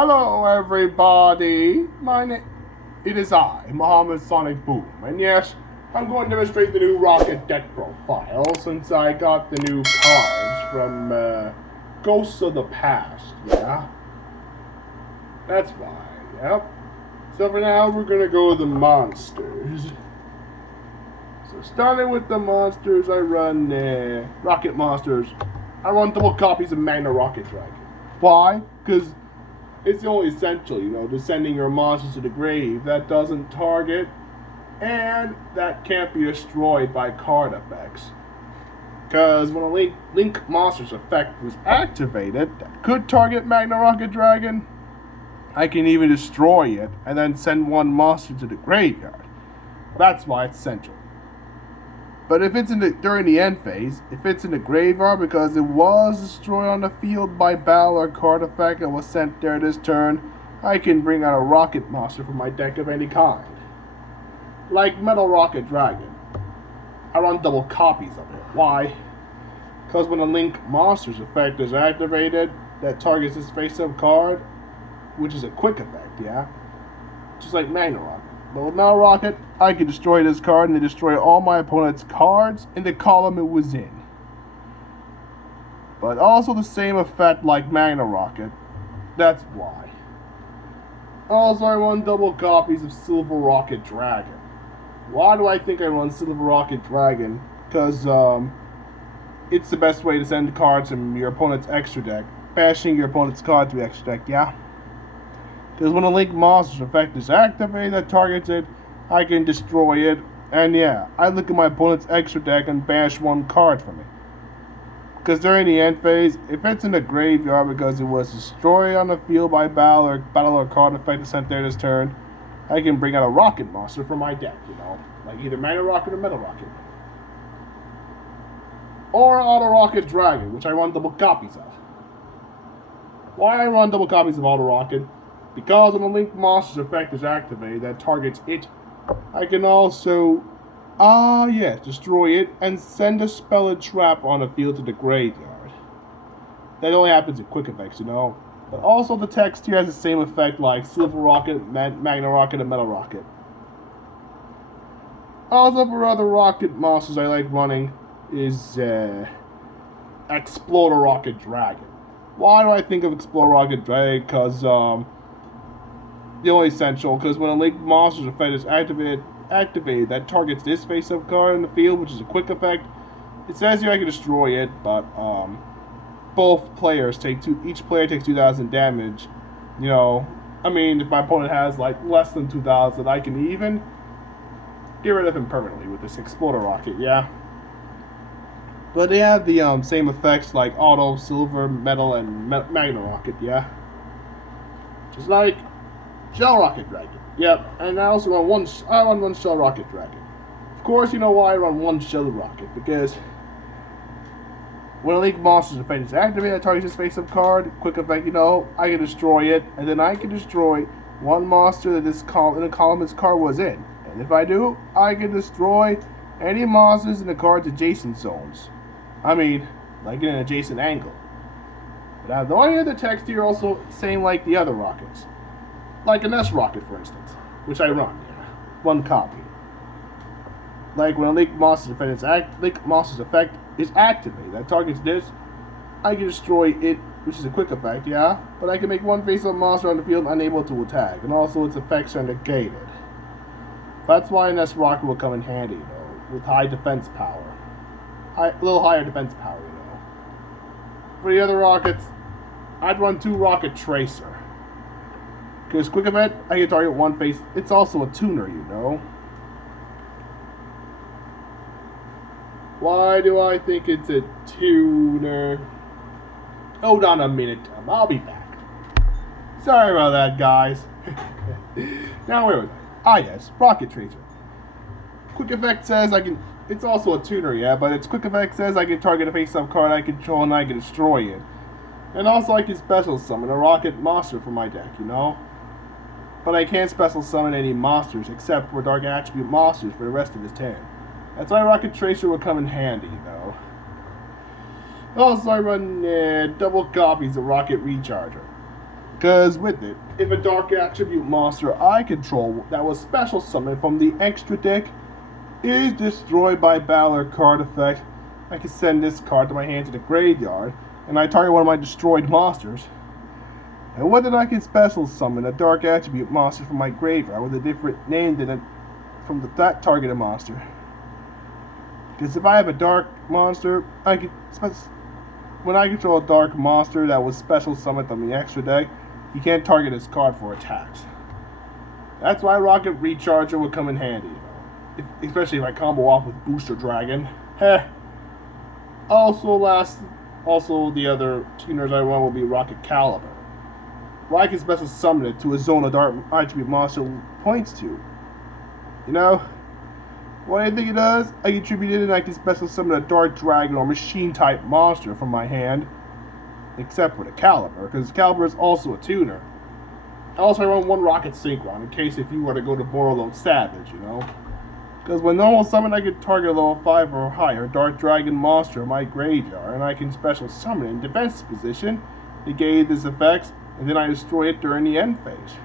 Hello, everybody. It is I, Muhammad Sonic Boom, and yes, I'm going to demonstrate the new Rokket deck profile since I got the new cards from Ghosts of the Past. Yeah, that's why. Yep. So for now, we're gonna go with the monsters. So starting with the monsters, I run Rokket monsters. I run double copies of Rokket Dragon. Why? Because it's the only essential, to sending your monsters to the grave that doesn't target and that can't be destroyed by card effects. Because when a Link Monsters effect was activated that could target Rokket Dragon, I can even destroy it and then send one monster to the graveyard. That's why it's essential. But if it's during the end phase, if it's in the graveyard because it was destroyed on the field by battle or card effect and was sent there this turn, I can bring out a Rokket monster from my deck of any kind. Like Metal Rokket Dragon. I run double copies of it. Why? Because when a Link Monsters effect is activated that targets this face-up card, which is a quick effect, yeah? Just like Rokket. But with Metal Rokket, I can destroy this card and destroy all my opponent's cards in the column it was in. But also the same effect like Rokket. That's why. Also, I run double copies of Silver Rokket Dragon. Why do I think I run Silver Rokket Dragon? Because it's the best way to send cards from your opponent's extra deck, bashing your opponent's card to the extra deck, yeah? Because when a Link Monsters effect is activated that targets it, I can destroy it. And yeah, I look at my opponent's extra deck and bash one card from it. Because during the end phase, if it's in the graveyard because it was destroyed on the field by battle or card effect sent there this turn, I can bring out a Rokket monster from my deck, like either Rokket or Metal Rokket. Or Auto Rokket Dragon, which I run double copies of. Why I run double copies of Auto Rokket? Because when the Link Monsters effect is activated that targets it, I can also, destroy it and send a spell and trap on the field to the graveyard. That only happens in quick effects, But also the text here has the same effect like Silver Rokket, Magna Rokket, and Metal Rokket. Also for other Rokket monsters I like running is Exploder Rokket Dragon. Why do I think of Exploder Rokket Dragon? Because, the only essential, because when a Link Monsters effect is activated that targets this face-up card in the field, which is a quick effect. It says here I can destroy it, but both players each player takes 2,000 damage. If my opponent has like less than 2,000, I can even get rid of him permanently with this Exploder Rokket, yeah. But they have the same effects like Auto, Silver, Metal, and Magna Rokket, yeah. Just like Shell Rokket Dragon. Yep, and I also run one Shell Rokket Dragon. Of course, you know why I run one Shell Rokket, because when a Link Monsters effect is activated, I target his face-up card, quick effect, I can destroy it, and then I can destroy one monster that in the column this card was in. And if I do, I can destroy any monsters in the card's adjacent zones. Like in an adjacent angle. But I have no idea the text here also same like the other Rockets. Like an S Rokket, for instance, which I run, one copy. Like when a Link Monsters effect is activated that targets this, I can destroy it, which is a quick effect, yeah. But I can make one face-up monster on the field unable to attack, and also its effects are negated. That's why an S Rokket will come in handy, with high defense power, a little higher defense power, For the other Rockets, I'd run two Rokket Tracer. Because quick event, I can target one face. It's also a tuner, Why do I think it's a tuner? Hold on a minute, I'll be back. Sorry about that, guys. Now where was I? Yes, Rokket Tracer. Quick effect says I can. It's also a tuner, yeah, but its quick effect says I can target a face-up card I control and I can destroy it. And also I can special summon a Rokket monster from my deck, But I can't special summon any monsters except for Dark Attribute monsters for the rest of his turn. That's why Rokket Tracer will come in handy, though. Also, I run double copies of Rokket Recharger. Because with it, if a dark attribute monster I control that was special summoned from the extra deck is destroyed by battle or card effect, I can send this card to my hand to the graveyard, and I target one of my destroyed monsters. And with it, I can special summon a dark attribute monster from my graveyard with a different name than from that targeted monster. Because if I have a dark monster, when I control a dark monster that was special summoned on the extra deck, you can't target this card for attacks. That's why Rokket Recharger will come in handy, especially if I combo off with Booster Dragon. Also the other tuners I run will be Rocket Caliber, where I can special summon it to a zone a dark attribute monster points to. You know, what I think it does, I contribute it and I can special summon a dark dragon or machine type monster from my hand, except for the Caliber, because Caliber is also a tuner. Also, I run one Rocket Synchron in case if you were to go to Borrelode Savage, you know. Because when normal summon, I can target a level 5 or higher Dark Dragon monster in my graveyard, and I can special summon it in defense position, negate its effects, and then I destroy it during the end phase.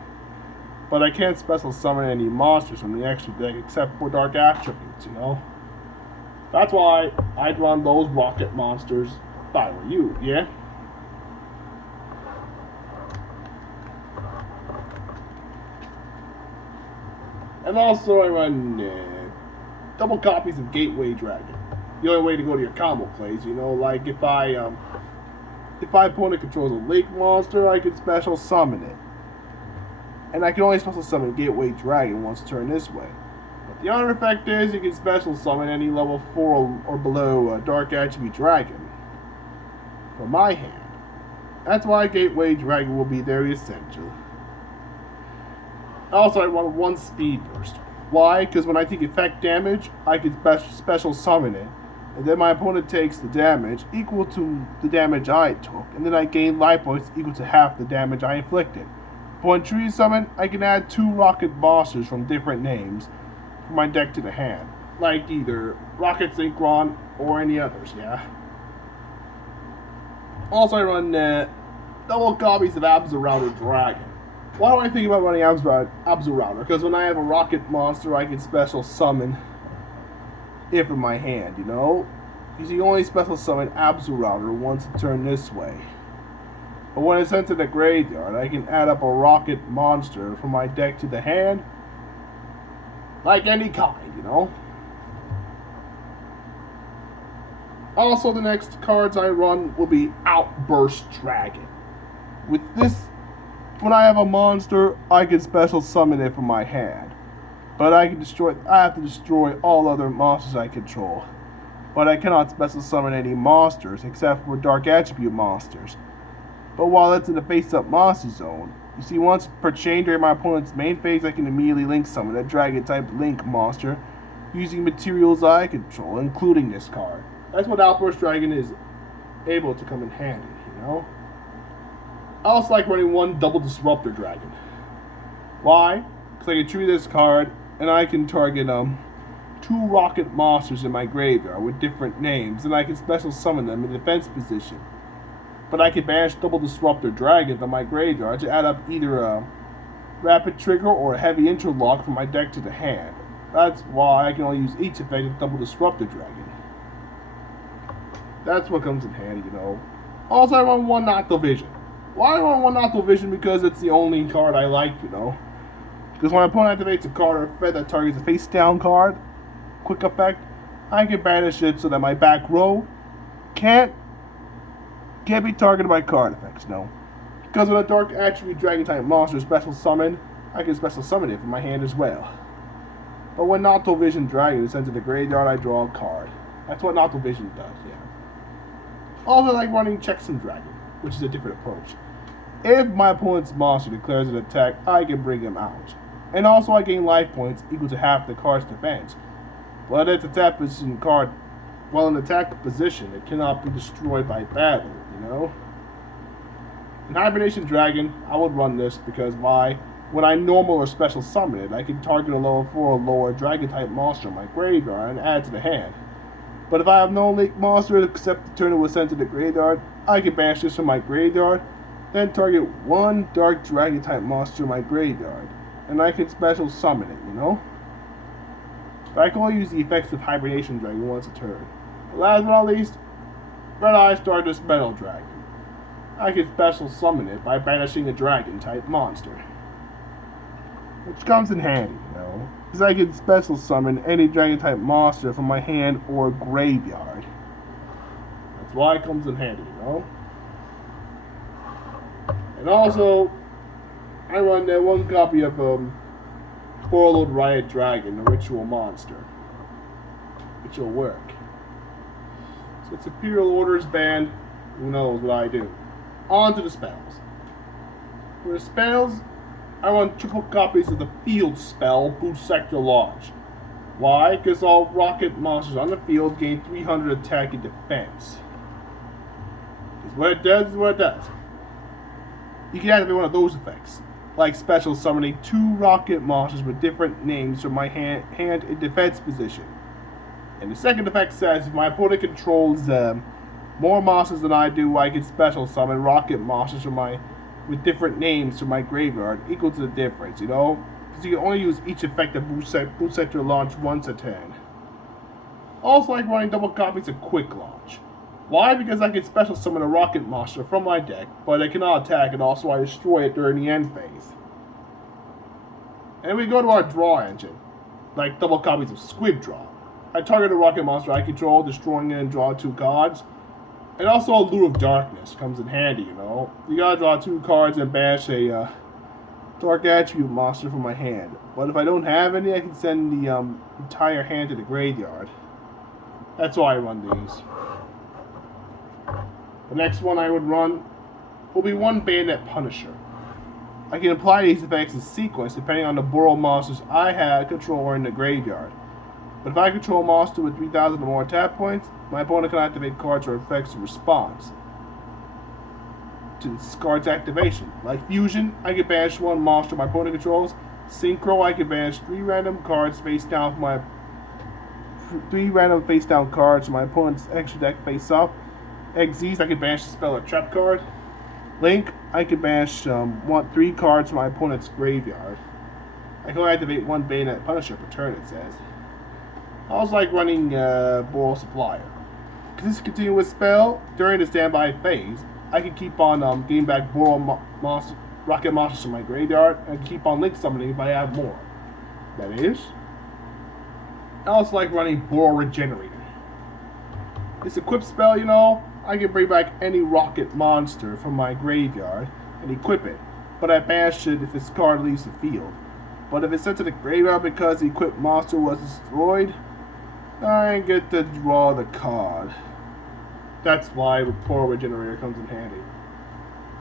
But I can't special summon any monsters from the extra deck except for dark attributes, you know. That's why I'd run those Rocket monsters if I were you, yeah? And also I run double copies of Gateway Dragon. The only way to go to your combo plays, you know, like if my opponent controls a lake monster, I can special summon it. And I can only special summon Gateway Dragon once turned this way. But the other effect is you can special summon any level 4 or below Dark Attribute Dragon from my hand. That's why Gateway Dragon will be very essential. Also, I run one Speed Burst. Why? Because when I take effect damage, I can special summon it. And then my opponent takes the damage equal to the damage I took. And then I gain life points equal to half the damage I inflicted. But when truly summoned, I can add 2 Rocket monsters from different names from my deck to the hand. Like either Rocket Synchron or any others, yeah? Also, I run double copies of Outburst Dragon. Why do I think about running Outburst? Because when I have a Rocket monster, I can special summon it from my hand, you know? Because you only special summon Outburst once a turn this way. But when it's sent to the graveyard, I can add up a Rocket monster from my deck to the hand, like any kind, you know? Also, the next cards I run will be Outburst Dragon. With this, when I have a monster, I can special summon it from my hand. But I have to destroy all other monsters I control. But I cannot special summon any monsters except for dark attribute monsters. But while it's in the face-up monster zone, you see once per chain during my opponent's main phase, I can immediately link summon a dragon-type link monster using materials I control, including this card. That's what Outburst Dragon is able to come in handy, you know? I also like running one double Disruptor Dragon. Why? Because I can treat this card, and I can target 2 Rocket monsters in my graveyard with different names, and I can special summon them in defense position. But I can banish double Disruptor Dragons on my graveyard to add up either a Rapid Trigger or a Heavy Interlock from my deck to the hand. That's why I can only use each effect of double Disruptor Dragon. That's what comes in handy, you know. Also, I run one Nocto Vision. Why do I run one Nocto Vision? Because it's the only card I like, you know. Because when my opponent activates a card or effect that targets a face-down card, quick effect, I can banish it so that my back row can't be targeted by card effects, no. Because when a Dark Attribute Dragon type monster is special summoned, I can special summon it from my hand as well. But when Nocto Vision Dragon is sent to the graveyard, I draw a card. That's what Nocto Vision does, yeah. Also, I like running Checksum Dragon, which is a different approach. If my opponent's monster declares an attack, I can bring him out. And also I gain life points equal to half the card's defense. But it's attack position card, while in attack position, it cannot be destroyed by battle, you know? In Hibernation Dragon, I would run this because why? When I normal or special summon it, I can target a level 4 or lower dragon type monster in my graveyard and add to the hand. But if I have no link monster except the turn it was sent to the graveyard, I can banish this from my graveyard Then target one dark dragon type monster in my graveyard, and I can special summon it, you know? But I can only use the effects of Hibernation Dragon once a turn. And last but not least, Red Eye Stardust Metal Dragon. I can special summon it by banishing a dragon type monster. Which comes in handy, you know? Because I can special summon any dragon type monster from my hand or graveyard. That's why it comes in handy, you know? And also, I run that one copy of Overlord Riot Dragon, the ritual monster. Which will work. So it's Imperial Orders banned. Who knows what I do. On to the spells. For the spells, I run triple copies of the field spell, Boost Sector Launch. Why? Because all rocket monsters on the field gain 300 attack and defense. Because what it does is what it does. You can activate one of those effects, like special summoning 2 rocket monsters with different names from my hand in defense position. And the second effect says if my opponent controls more monsters than I do, I can special summon rocket monsters with different names from my graveyard, equal to the difference, you know? Because you can only use each effect of Boost Sector Launch once a turn. Also, like running double copies of Quick Launch. Why? Because I can special summon a rocket monster from my deck, but it cannot attack, and also I destroy it during the end phase. And we go to our draw engine, like double copies of Squib Draw. I target a rocket monster I control, destroying it and draw 2 cards. And also a Lure of Darkness comes in handy, you know. You gotta draw 2 cards and banish a Dark Attribute monster from my hand. But if I don't have any, I can send the entire hand to the graveyard. That's why I run these. The next one I would run will be 1 Bayonet Punisher. I can apply these effects in sequence depending on the Burrow monsters I have control or in the graveyard. But if I control a monster with 3,000 or more tap points, my opponent can activate cards or effects in response to this card's activation. Like Fusion, I can banish 1 monster my opponent controls. Synchro, I can banish 3 random cards face down from my 3 random face down cards from my opponent's extra deck face up. Xyz, I can banish the spell or trap card. Link, I can banish 3 cards from my opponent's graveyard. I can only activate 1 Bayonet Punisher per turn, it says. I also like running Boral Supplier. Because this continuous spell, during the standby phase, I can keep on getting back Boral rocket monsters from my graveyard, and keep on link summoning if I have more. That is. I also like running Boral Regenerator. This equip spell, you know, I can bring back any rocket monster from my graveyard and equip it, but I banish it if its card leaves the field. But if it's sent to the graveyard because the equipped monster was destroyed, I get to draw the card. That's why Boral Regenerator comes in handy.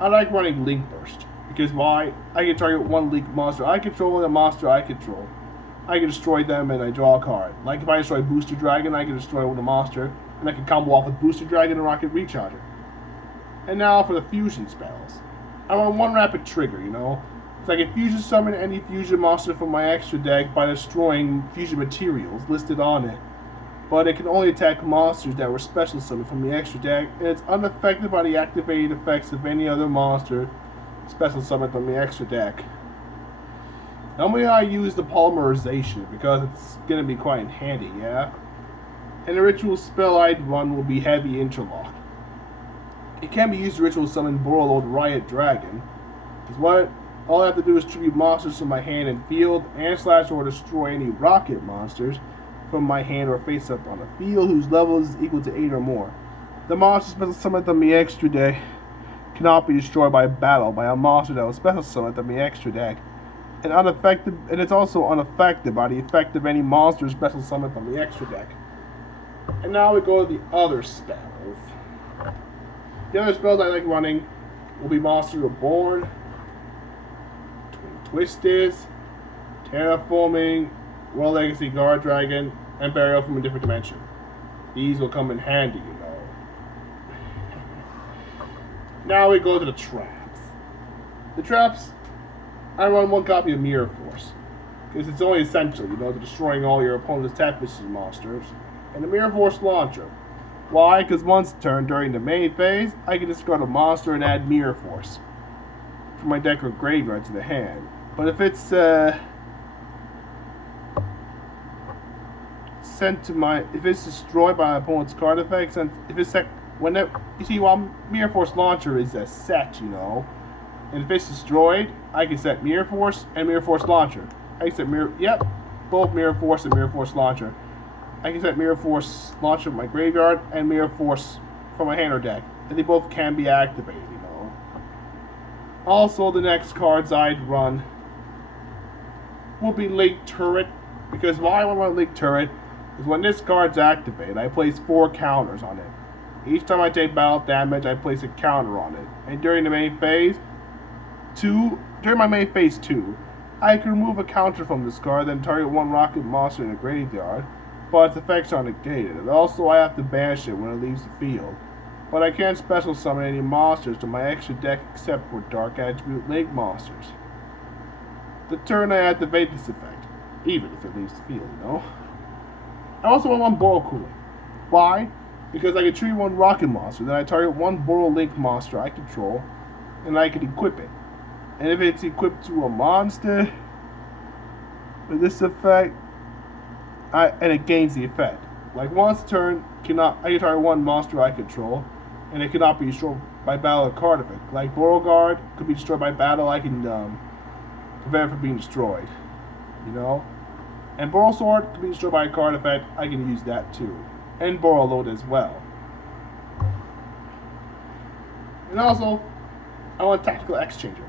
I like running Link Burst, because why? I can target 1 Link monster I control and a monster I control. I can destroy them and I draw a card. Like if I destroy Booster Dragon, I can destroy with a monster, and I can combo off with Booster Dragon and Rocket Recharger. And now for the fusion spells. I want 1 rapid trigger, you know? So I can fusion summon any fusion monster from my extra deck by destroying fusion materials listed on it. But it can only attack monsters that were special summoned from the extra deck, and it's unaffected by the activated effects of any other monster special summoned from the extra deck. Normally I use the polymerization because it's going to be quite handy, yeah? And the ritual spell I'd run will be Heavy Interlock. It can be used to ritual summon Overlord Riot Dragon. Because what? All I have to do is tribute monsters from my hand and field, and slash or destroy any rocket monsters from my hand or face up on the field whose level is equal to 8 or more. The monster special summoned from the extra deck cannot be destroyed by battle by a monster that was special summoned from the extra deck. And unaffected, and it's also unaffected by the effect of any monster special summoned from the extra deck. And now we go to the other spells. The other spells I like running will be Monster Reborn, Twin Twisters, Terraforming, World Legacy Guard Dragon, and Burial from a Different Dimension. These will come in handy, you know. Now we go to the traps. The traps, I run 1 copy of Mirror Force, because it's only essential, you know, to destroying all your opponent's tap monsters. And the Mirror Force Launcher. Why? Because once a turn during the main phase, I can discard a monster and add Mirror Force. from my deck or graveyard to the hand. But if it's sent to my, if it's destroyed by my opponent's card effects, and if it's whenever you see, while Mirror Force Launcher is a set, you know, and if it's destroyed, I can set Mirror Force and Mirror Force Launcher. I can set both Mirror Force and Mirror Force Launcher. I can set Mirror Force Launcher from my graveyard and Mirror Force from my hand or deck, and they both can be activated, you know. Also, the next cards I'd run will be Link Turret, because why I want to run Link Turret is when this card's activated, I place 4 counters on it. Each time I take battle damage, I place a counter on it. And during the main phase, during my main phase 2, I can remove a counter from this card, then target 1 Rokket monster in the graveyard, but its effects are negated. And also, I have to banish it when it leaves the field. But I can't special summon any monsters to my extra deck except for Dark Attribute Link monsters. The turn I activate this effect, even if it leaves the field, you know. I also want 1 Burrow Cooling. Why? Because I can treat 1 Rokket monster, then I target 1 Burrow Link monster I control, and I can equip it. And if it's equipped to a monster with this effect, and it gains the effect. Like once a turn, I can target 1 monster I control, and it cannot be destroyed by battle or card effect. Like Beauregard could be destroyed by battle, I can prevent it from being destroyed. You know? And Burrow Sword could be destroyed by a card effect, I can use that too. And Burrow Load as well. And also, I want Tactical Exchanger.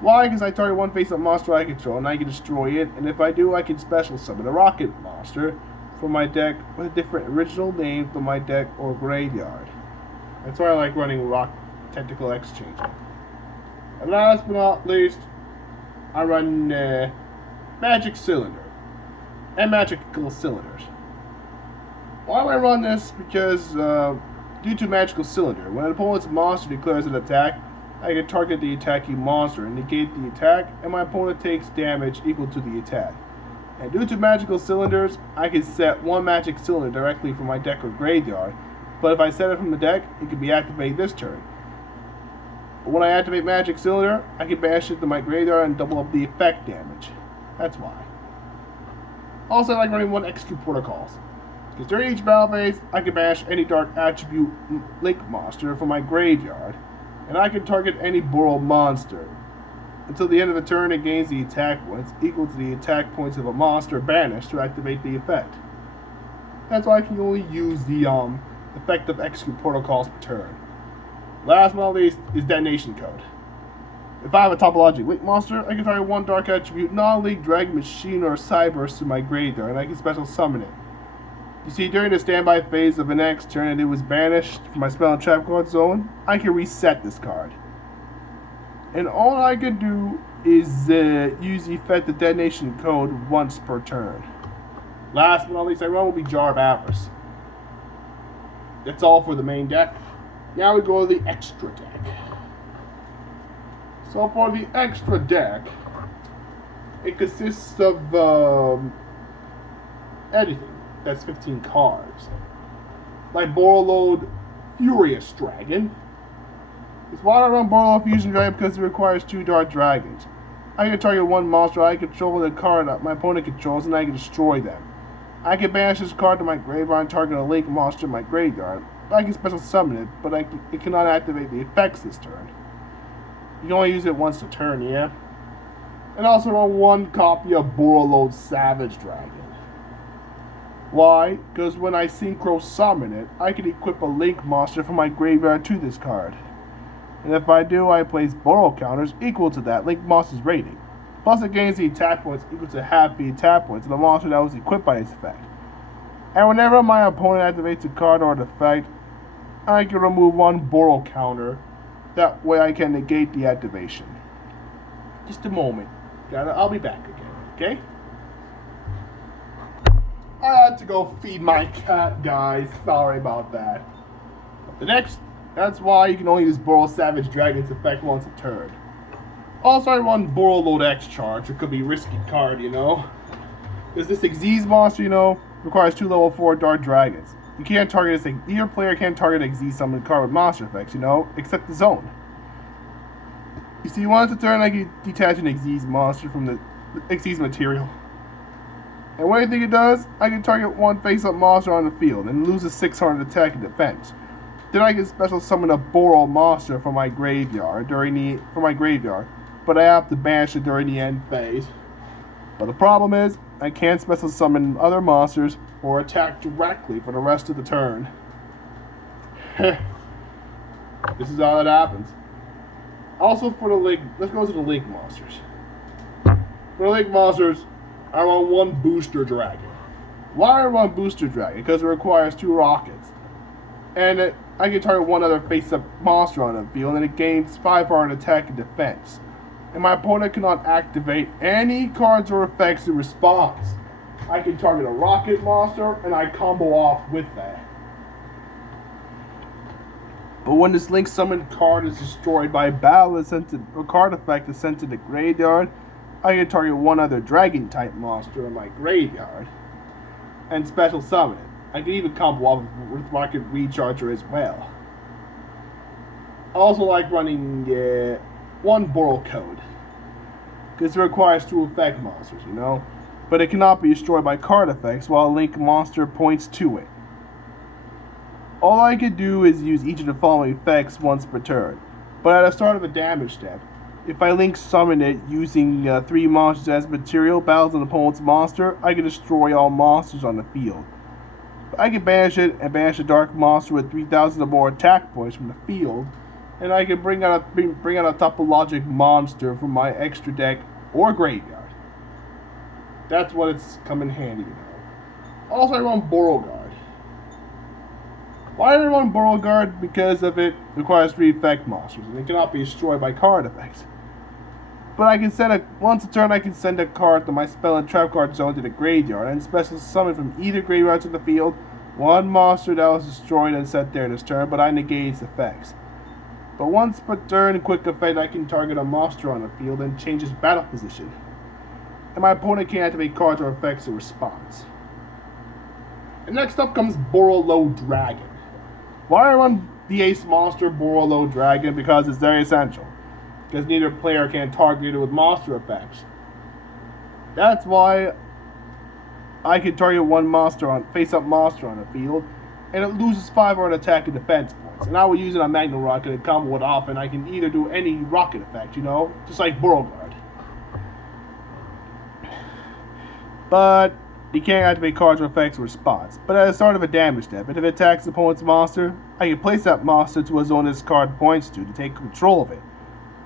Why? Because I target 1 face-up monster I control, and I can destroy it, and if I do, I can special summon a Rokket monster from my deck with a different original name from my deck or graveyard. That's why I like running Tactical Exchanger. And last but not least, I run Magic Cylinder and Magical Cylinders. Why do I run this? Because due to Magical Cylinder, when an opponent's monster declares an attack, I can target the attacking monster and negate the attack, and my opponent takes damage equal to the attack. And due to Magical Cylinders, I can set 1 Magic Cylinder directly from my deck or graveyard, but if I set it from the deck, it can be activated this turn. But when I activate Magic Cylinder, I can banish it to my graveyard and double up the effect damage. That's why. Also, I like running 1 Execute Protocols, because during each battle phase, I can banish any Dark Attribute Link monster from my graveyard, and I can target any Burrow monster. Until the end of the turn, it gains the attack points equal to the attack points of a monster banished to activate the effect. That's why I can only use the effective Execute Protocols per turn. Last but not least is Detonation Code. If I have a Topologic Link monster, I can target 1 Dark Attribute non-Link Dragon Machine or Cyburst to my graveyard, and I can special summon it. You see, during the standby phase of the next turn and it was banished from my spell and trap card zone, I can reset this card. And all I can do is use the effective Detonation Code once per turn. Last but not least, I run will be Jar of Avarice. That's all for the main deck. Now we go to the extra deck. So for the extra deck, it consists of anything. That's 15 cards. Like Borrowload Furious Dragon. It's why I run Borrowload Fusion Dragon because it requires 2 Dark Dragons. I can target 1 monster I control with a card that my opponent controls, and I can destroy them. I can banish this card to my graveyard and target a Link monster in my graveyard. I can special summon it, but it cannot activate the effects this turn. You can only use it once a turn, yeah? And also run 1 copy of Borrowload Savage Dragon. Why? Because when I synchro summon it, I can equip a Link monster from my graveyard to this card. And if I do, I place Burrow counters equal to that Link monster's rating. Plus it gains the attack points equal to half the attack points of the monster that was equipped by this effect. And whenever my opponent activates a card or an effect, I can remove 1 Burrow counter. That way I can negate the activation. Just a moment. I'll be back again, okay? I had to go feed my cat, guys. Sorry about that. That's why you can only use Burrow Savage Dragon's effect once a turn. Also, I run Borrowload X Charge. It could be a risky card, you know. Because this Xyz monster, you know, requires 2 level 4 Dark Dragons. You can't target this. Either player can't target a Xyz summoned card with monster effects, you know, except the zone. You see, once a turn I can detach an Xyz monster from the Xyz material. And what do you think it does? I can target one face-up monster on the field and loses 600 attack and defense. Then I can special summon a Boral monster from my graveyard but I have to banish it during the end phase. But the problem is, I can't special summon other monsters or attack directly for the rest of the turn. This is how that happens. Also for the Link, let's go to the Link monsters. For the Link monsters, I run one Booster Dragon. Why I run Booster Dragon? Because it requires 2 Rokkets. And I can target one other face-up monster on the field, and it gains 500 attack and defense. And my opponent cannot activate any cards or effects in response. I can target a Rokket monster, and I combo off with that. But when this Link summoned card is destroyed by a battle, or card effect is sent to the graveyard, I can target one other Dragon-type monster in my graveyard and special summon it. I can even combo off with Rocket Recharger as well. I also like running one Boral Code, because it requires 2 effect monsters, you know? But it cannot be destroyed by card effects while a Link monster points to it. All I could do is use each of the following effects once per turn, but at the start of a damage step, if I Link summon it using 3 monsters as material, battles an opponent's monster, I can destroy all monsters on the field. I can banish it and banish a dark monster with 3,000 or more attack points from the field, and I can bring out a topologic monster from my extra deck or graveyard. That's what it's come in handy, you know. Also, I run Beauregard. Why do I run Beauregard? Because of it requires 3 effect monsters, and it cannot be destroyed by card effects. But I can once a turn I can send a card to my spell and trap card zone to the graveyard and special summon from either graveyard to the field one monster that was destroyed and set there this turn, but I negate its effects. But once per turn, quick effect, I can target a monster on the field and change its battle position. And my opponent can't activate cards or effects in response. And next up comes Borolo Dragon. Why I run the Ace monster Borolo Dragon? Because it's very essential. Because neither player can target it with monster effects. That's why I can target one face-up monster on the field, and it loses 500 attack and defense points. And I will use it on Magna Rocket and combo it off, and I can either do any rocket effect, you know, just like Beauregard. But you can't activate cards or effects or spots. But at the start of a damage step, and if it attacks the opponent's monster, I can place that monster to a zone this card points to take control of it.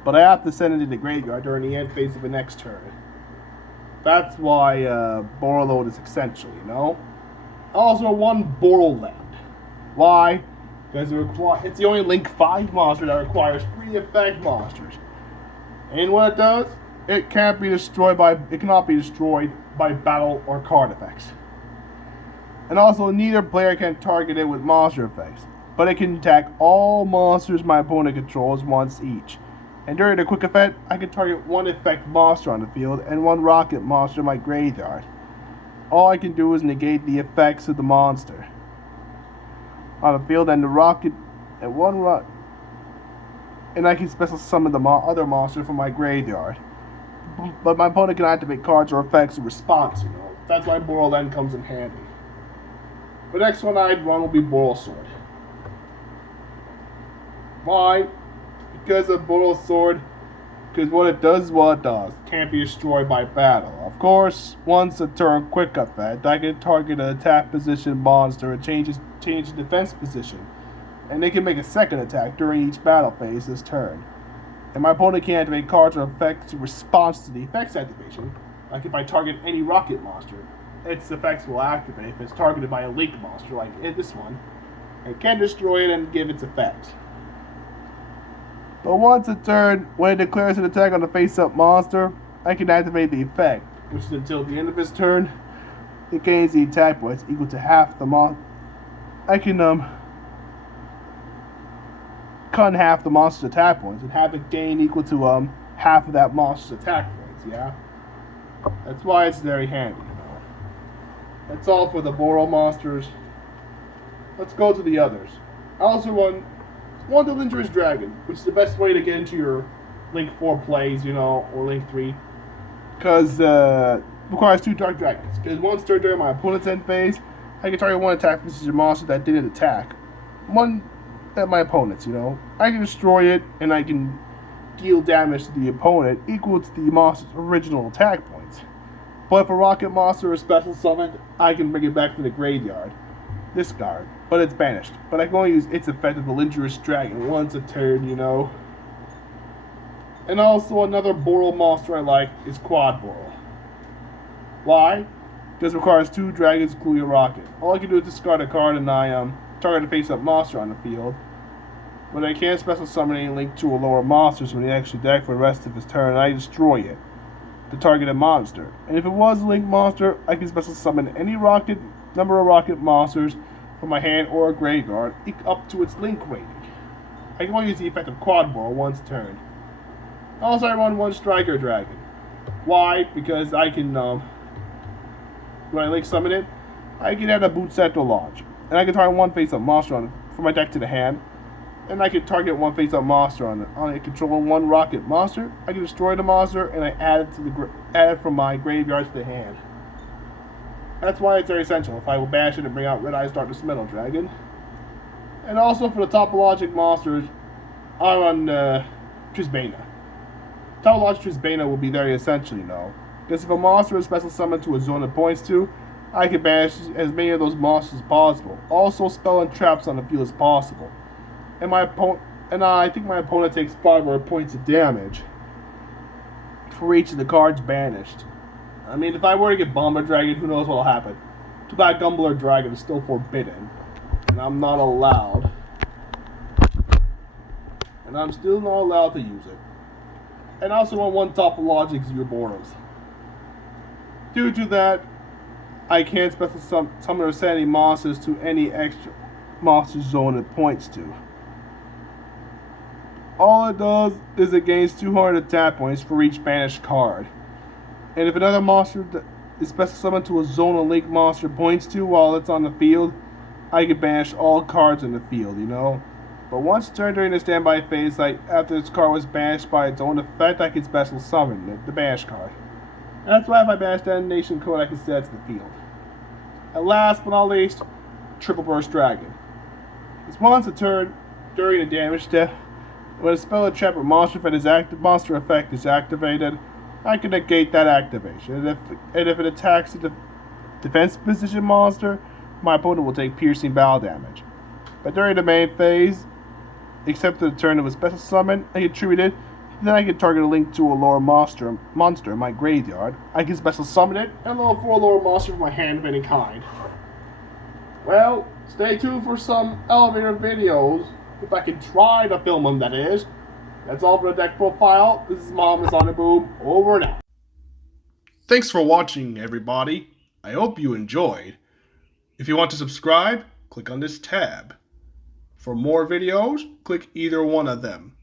But I have to send it to the graveyard during the end phase of the next turn. That's why Borolo is essential, you know? Also, one Boral Land. Why? Because it's the only Link 5 monster that requires 3 effect monsters. And what it does, it cannot be destroyed by battle or card effects. And also, neither player can target it with monster effects, but it can attack all monsters my opponent controls once each. And during the quick effect, I can target one effect monster on the field and one Rokket monster in my graveyard. All I can do is negate the effects of the monster on the field and the Rokket and one Rock, and I can special summon the other monster from my graveyard. But my opponent can activate cards or effects in response, you know. That's why Boral then comes in handy. The next one I'd run will be Boral Sword. Why? Because of Boral Sword, because what it does is what it does. It can't be destroyed by battle. Of course, once a turn quick effect, I can target an attack position monster and change its defense position. And they can make a second attack during each battle phase this turn. And my opponent can activate cards or effects in response to the effects activation. Like if I target any Rokket monster, its effects will activate if it's targeted by a Link monster, like this one. It can destroy it and give its effects. But once a turn, when it declares an attack on the face-up monster, I can activate the effect, which is until the end of its turn, it gains the attack points equal to half the monster. I can cut in half the monster's attack points and have it gain equal to half of that monster's attack points, yeah? That's why it's very handy, you know. That's all for the Boral monsters. Let's go to the others. I also run Untitled Dragon, which is the best way to get into your Link 4 plays, you know, or Link 3. Because requires 2 Dark Dragons. Because once during my opponent's end phase, I can target 1 attack precision monster that didn't attack. 1 at my opponent's, you know. I can destroy it, and I can deal damage to the opponent equal to the monster's original attack points. But if a Rokket monster is special summoned, I can bring it back to the graveyard. Discard. But it's banished. But I can only use its effect of the Outburst Dragon once a turn, you know. And also another Boral monster I like is Quad Boral. Why? Because it requires 2 dragons including a Rokket. All I can do is discard a card and I target a face-up monster on the field. But I can't special summon any Link 2 or lower monsters from the extra deck for the rest of his turn, and I destroy it to target a monster. And if it was a Link monster, I can special summon any number of Rokket monsters from my hand or a graveyard up to its Link rating. I can only use the effect of Quad Boral once a turn. Also, I run 1 Striker Dragon. Why? Because I can, when I Link summon it, I can add a Boot Central Launch. And I can target 1 face-up monster from my deck to the hand. And I can target 1 face-up monster on it, controlling 1 Rokket monster. I can destroy the monster, and I add it from my graveyard to the hand. That's why it's very essential. If I will bash it and bring out Red Eyes Darkness Metal Dragon. And also for the topologic monsters, I run Trisbana. Topologic Trisbana will be very essential, you know. Because if a monster is special summoned to a zone it points to, I can banish as many of those monsters as possible. Also spell and traps on the field as possible. And I think my opponent takes 5 more points of damage for each of the cards banished. I mean, if I were to get Bomber Dragon, who knows what'll happen. Too bad Gumbler Dragon is still forbidden. And I'm not allowed. And I'm still not allowed to use it. And I also want 1 topologic Zerboros. Due to that, I can't special summon or send any monsters to any extra monster zone it points to. All it does is it gains 200 attack points for each banished card. And if another monster is special summoned to a zone a Link monster points to while it's on the field, I can banish all cards in the field, you know. But once turned during the standby phase, like after this card was banished by its own effect, I can special summon the banish card. And that's why if I banish Detonation Code, I can set it to the field. And last but not least, Triple Burst Dragon. It's once a turn during a damage step. When a spell or trap or monster effect is activated, I can negate that activation. And if it attacks a defense position monster, my opponent will take piercing battle damage. But during the main phase, except for the turn of a special summon, I can tribute it. Then I can target a Link to a lower monster in my graveyard. I can special summon it and level 4 lower monster from my hand of any kind. Well, stay tuned for some elevator videos. If I can try to film them, that is. That's all for the deck profile. This is Mom is on the boom. Over and out. Thanks for watching, everybody. I hope you enjoyed. If you want to subscribe, click on this tab. For more videos, click either one of them.